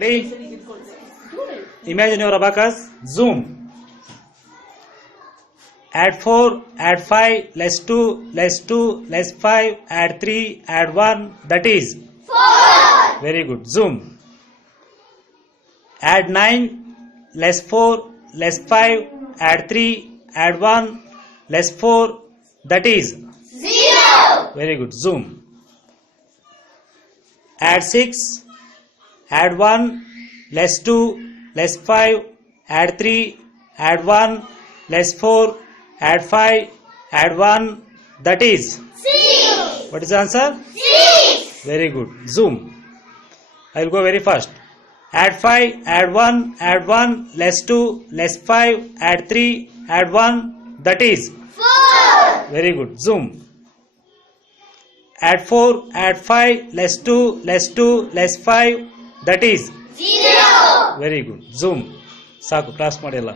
Ready? Imagine your abacus. Zoom. Add 4, add 5, less 2, less 2, less 5, add 3, add 1, that is 4. Very good. Zoom. Add 9, less 4, less 5, add 3, add 1, less 4, that is 0. Very good. Zoom. Add 6, add 1, less 2, less 5, add 3, add 1, less 4, add 5, add 1, that is 6. What is the answer? 6. Very good. Zoom. I will go very fast. Add 5, add 1, less 2, less 5, add 3, add 1, that is 4. Very good. Zoom. Add 4, add 5, less 2, less 2, less 5, that is 0. Very good. Zoom. ಸಾಕು class ಮಾಡಿಲ್ಲ.